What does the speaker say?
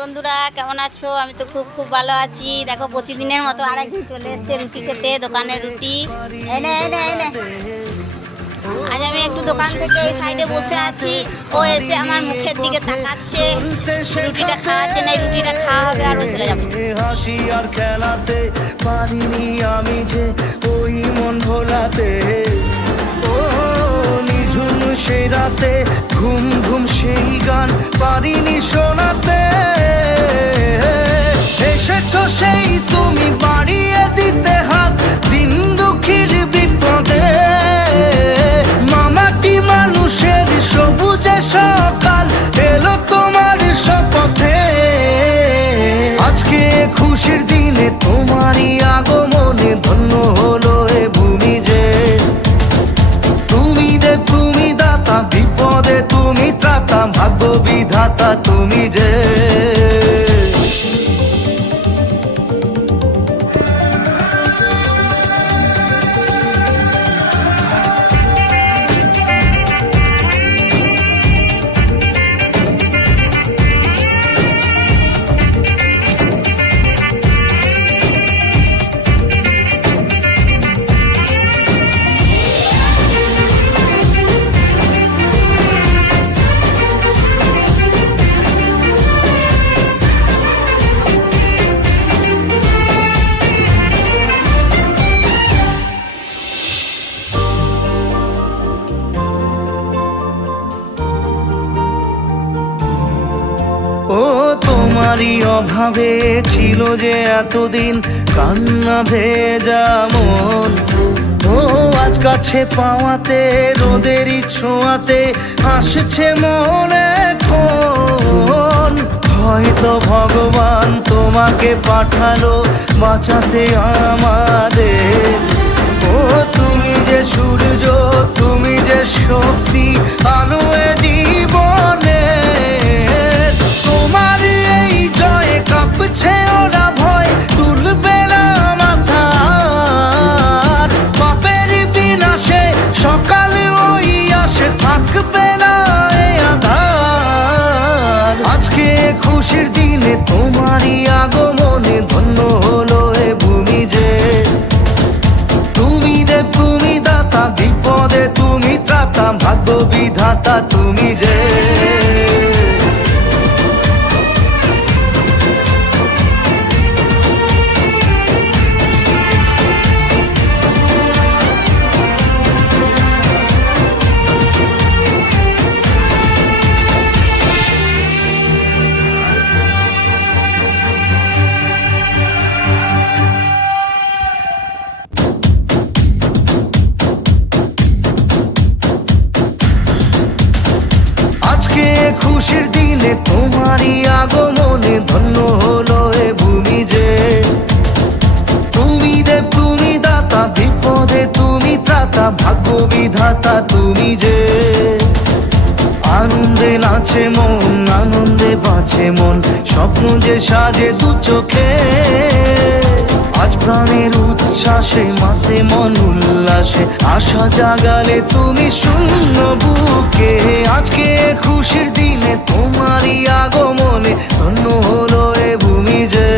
বন্ধুরা কেমন আছো? আমি তো খুব খুব ভালো আছি। দেখো প্রতিদিনের মতো আরেকদিন চলে এসছে রুটি খেতে, দোকানের রুটি। এনে এনে এনে আজ আমি একটু দোকান থেকে এই সাইডে বসে আছি, ও এসে আমার মুখের দিকে তাকাচ্ছে রুটিটা খাওয়ার জন্য। এই রুটিটা খাওয়া হবে আর ও চলে যাবে। হাসি আর খেলাতে পারিনি আমি যে ওই মন ভোলাতে, ও নিঝুম সেই রাতে ঘুম ঘুম সেই গান পারিনি শোনাতে। এসেছো সেই তুমি বাড়িয়ে দিতে হাত দিন দুঃখীর বিপদে। মামাটি মানুষের সবুজে সকাল এলো তোমার শপথে। আজকে খুশির দিনে তোমারই আগমনে ধন্য হলো এ ভূমি যে। তুমি দেব তুমি দাতা, বিপদে তুমি ত্রাতা, ভাগ্য বিধাতা তুমি যে। ও তোমারই অভাবে ছিল যে এতদিন কান্না ভেজা মন। ও আজ কাছে পাওয়াতে রোদেরই ছোঁয়াতে আসছে মনে কোন। হয়তো ভগবান তোমাকে পাঠালো বাঁচাতে আমাদের। ও তুমি যে সূর্য, তুমি যে শক্তি, আলো এ জীবনে। তোমার এই জয়ে কাঁপছে ওরা ভয়, তুলবে না মাথা। পাপের বিনাশে সকালে ওই আসে, থাকবে না এ আধার। আজকে খুশির দিনে তোমারই আগমনে ধন্য হলো এ ভূমি যে। তুমি দেব তুমি দাতা, বিপদে তুমি ত্রাতা, ভাগ্য বিধাতা তুমি যে। খুশির দিনে তোমারই আগমনে ধন্য হলো এ ভূমি যে। তুমি দেব তুমি দাতা, বিপদে তুমি ত্রাতা, ভাগ্য বিধাতা তুমি যে। আনন্দে নাচে মন, আনন্দে বাঁচে মন, স্বপ্ন যে সাজে দু চোখে। আজ প্রাণের উচ্ছ্বাসে মাতে মন উল্লাসে, আশা জাগালে তুমি শূন্য বুকে। আজকে খুশির দিনে তোমারই আগমনে ধন্য হলো এ ভূমি যে।